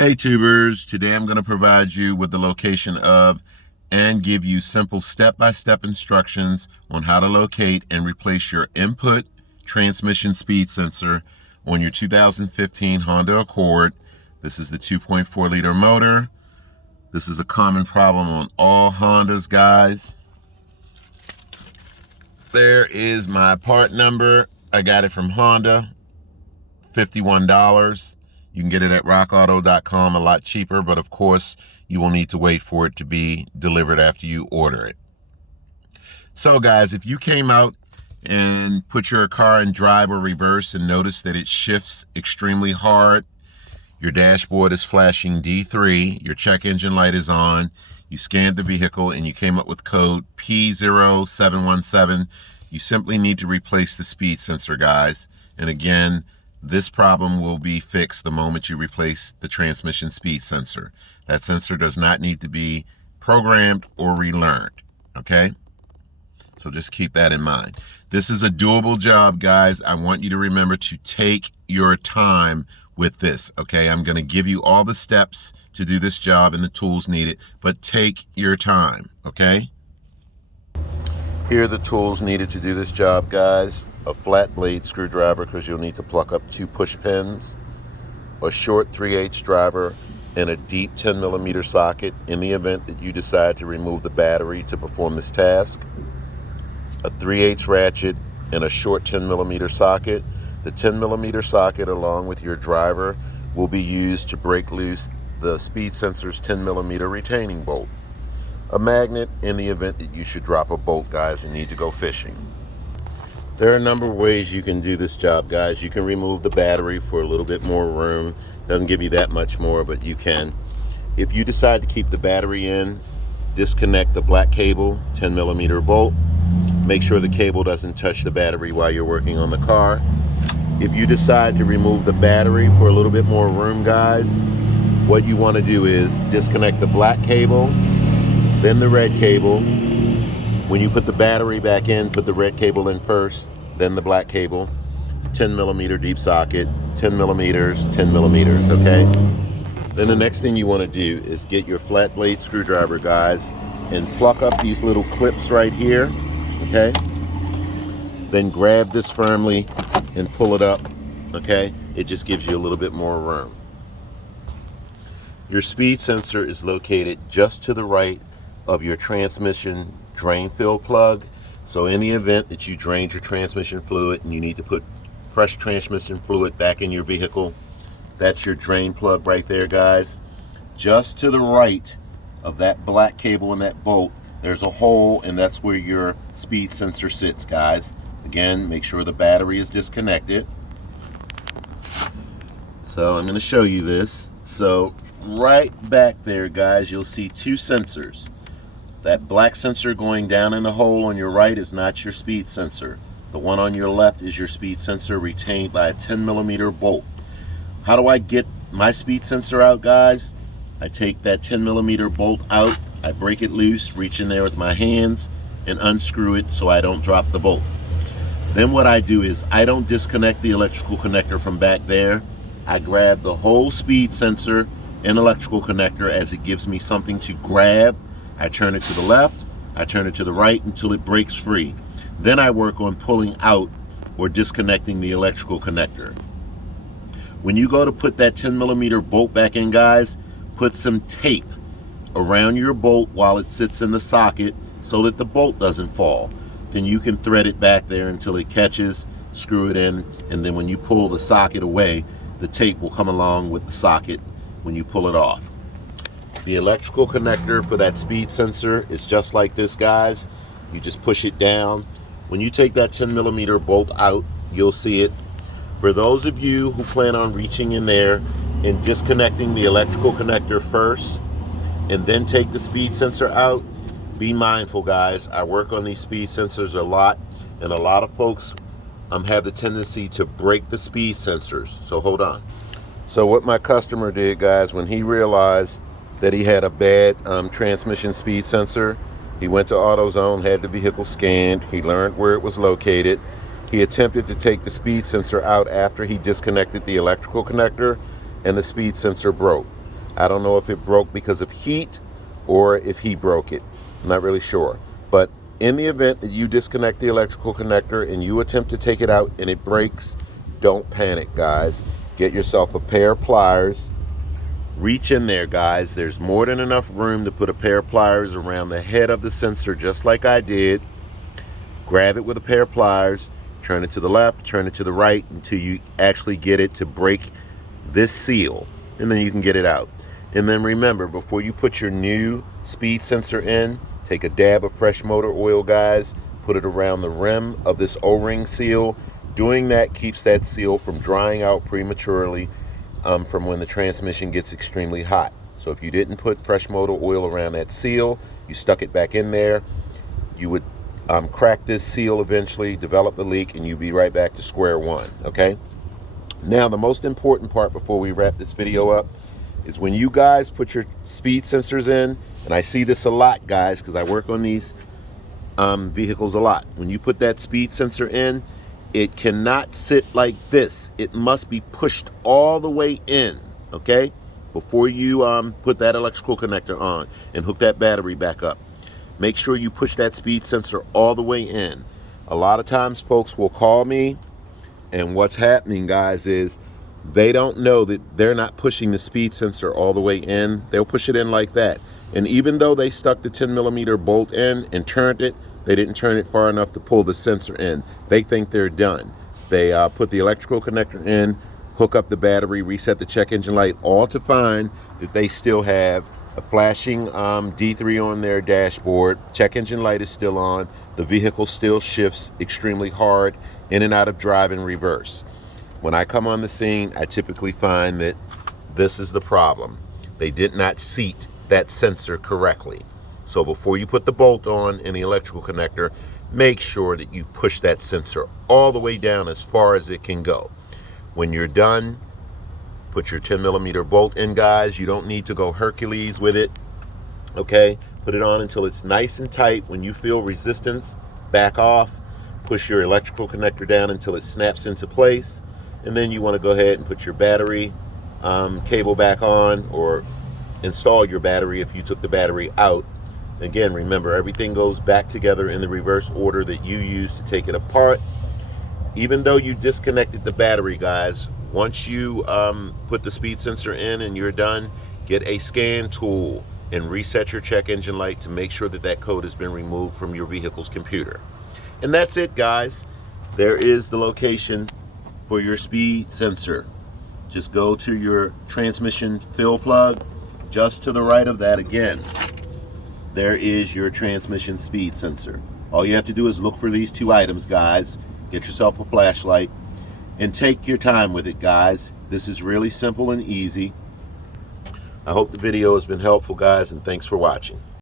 Hey tubers, today I'm going to provide you with the location of and give you simple step-by-step instructions on how to locate and replace your input transmission speed sensor on your 2015 Honda Accord. This is the 2.4 liter motor. This is a common problem on all Hondas, guys. There is my part number. I got it from Honda, $51. You can get it at rockauto.com a lot cheaper, but of course you will need to wait for it to be delivered after you order it. So guys, if you came out and put your car in drive or reverse and notice that it shifts extremely hard, your dashboard is flashing D3, your check engine light is on, you scanned the vehicle and you came up with code p0717, you simply need to replace the speed sensor, guys. And again, this problem will be fixed the moment you replace the transmission speed sensor. That sensor does not need to be programmed or relearned, okay? So just keep that in mind. This is a doable job, guys. I want you to remember to take your time with this, okay? I'm gonna give you all the steps to do this job and the tools needed, but take your time, okay? Here are the tools needed to do this job, guys. A flat blade screwdriver, because you'll need to pluck up 2 push pins, a short 3/8 driver, and a deep 10mm socket in the event that you decide to remove the battery to perform this task, a 3/8 ratchet, and a short 10mm socket. The 10mm socket, along with your driver, will be used to break loose the speed sensor's 10mm retaining bolt. A magnet in the event that you should drop a bolt, guys, and need to go fishing. There are a number of ways you can do this job, guys. You can remove the battery for a little bit more room. Doesn't give you that much more, but you can. If you decide to keep the battery in, disconnect the black cable, 10mm bolt. Make sure the cable doesn't touch the battery while you're working on the car. If you decide to remove the battery for a little bit more room, guys, what you want to do is disconnect the black cable, then the red cable. When you put the battery back in, put the red cable in first, then the black cable, 10mm deep socket, 10mm, 10mm, okay? Then the next thing you want to do is get your flat blade screwdriver, guys, and pluck up these little clips right here, okay? Then grab this firmly and pull it up, okay? It just gives you a little bit more room. Your speed sensor is located just to the right of your transmission drain fill plug. So in the event that you drained your transmission fluid and you need to put fresh transmission fluid back in your vehicle, that's your drain plug right there, guys. Just to the right of that black cable and that bolt, there's a hole, and that's where your speed sensor sits, guys. Again, make sure the battery is disconnected. So I'm going to show you this. So right back there, guys, you'll see 2 sensors. That black sensor going down in the hole on your right is not your speed sensor. The one on your left is your speed sensor retained by a 10mm bolt. How do I get my speed sensor out, guys? I take that 10mm bolt out, I break it loose, reach in there with my hands, and unscrew it so I don't drop the bolt. Then what I do is I don't disconnect the electrical connector from back there. I grab the whole speed sensor and electrical connector as it gives me something to grab. I turn it to the left, I turn it to the right until it breaks free. Then I work on pulling out or disconnecting the electrical connector. When you go to put that 10mm bolt back in, guys, put some tape around your bolt while it sits in the socket so that the bolt doesn't fall. Then you can thread it back there until it catches, screw it in, and then when you pull the socket away, the tape will come along with the socket when you pull it off. The electrical connector for that speed sensor is just like this, guys. You just push it down. When you take that 10mm bolt out, you'll see it. For those of you who plan on reaching in there and disconnecting the electrical connector first and then take the speed sensor out, be mindful, guys. I work on these speed sensors a lot, and a lot of folks have the tendency to break the speed sensors. So hold on. So what my customer did, guys, when he realized that he had a bad transmission speed sensor, he went to AutoZone, had the vehicle scanned, he learned where it was located. He attempted to take the speed sensor out after he disconnected the electrical connector, and the speed sensor broke. I don't know if it broke because of heat or if he broke it. I'm not really sure. But in the event that you disconnect the electrical connector and you attempt to take it out and it breaks, don't panic, guys. Get yourself a pair of pliers. Reach in there, guys. There's more than enough room to put a pair of pliers around the head of the sensor, just like I did. Grab it with a pair of pliers, turn it to the left, turn it to the right until you actually get it to break this seal, and then you can get it out. And then remember, before you put your new speed sensor in, take a dab of fresh motor oil, guys, put it around the rim of this O-ring seal. Doing that keeps that seal from drying out prematurely from when the transmission gets extremely hot. So if you didn't put fresh motor oil around that seal, you stuck it back in there, you would crack this seal eventually, develop a leak, and you'd be right back to square one, okay? Now, the most important part before we wrap this video up is when you guys put your speed sensors in, and I see this a lot, guys, because I work on these vehicles a lot. When you put that speed sensor in, it cannot sit like this. It must be pushed all the way in, okay? Before you put that electrical connector on and hook that battery back up. Make sure you push that speed sensor all the way in. A lot of times folks will call me, and what's happening, guys, is they don't know that they're not pushing the speed sensor all the way in. They'll push it in like that. And even though they stuck the 10mm bolt in and turned it, they didn't turn it far enough to pull the sensor in. They think they're done. They put the electrical connector in, hook up the battery, reset the check engine light, all to find that they still have a flashing D3 on their dashboard. Check engine light is still on. The vehicle still shifts extremely hard in and out of drive and reverse. When I come on the scene, I typically find that this is the problem. They did not seat that sensor correctly. So before you put the bolt on and the electrical connector, make sure that you push that sensor all the way down as far as it can go. When you're done, put your 10mm bolt in, guys. You don't need to go Hercules with it, okay? Put it on until it's nice and tight. When you feel resistance, back off. Push your electrical connector down until it snaps into place. And then you want to go ahead and put your battery cable back on, or install your battery if you took the battery out. Again, remember, everything goes back together in the reverse order that you use to take it apart. Even though you disconnected the battery, guys, once you put the speed sensor in and you're done, get a scan tool and reset your check engine light to make sure that that code has been removed from your vehicle's computer. And that's it, guys. There is the location for your speed sensor. Just go to your transmission fill plug. Just to the right of that, again, there is your transmission speed sensor. All you have to do is look for these two items, guys. Get yourself a flashlight and take your time with it, guys. This is really simple and easy. I hope the video has been helpful, guys, and thanks for watching.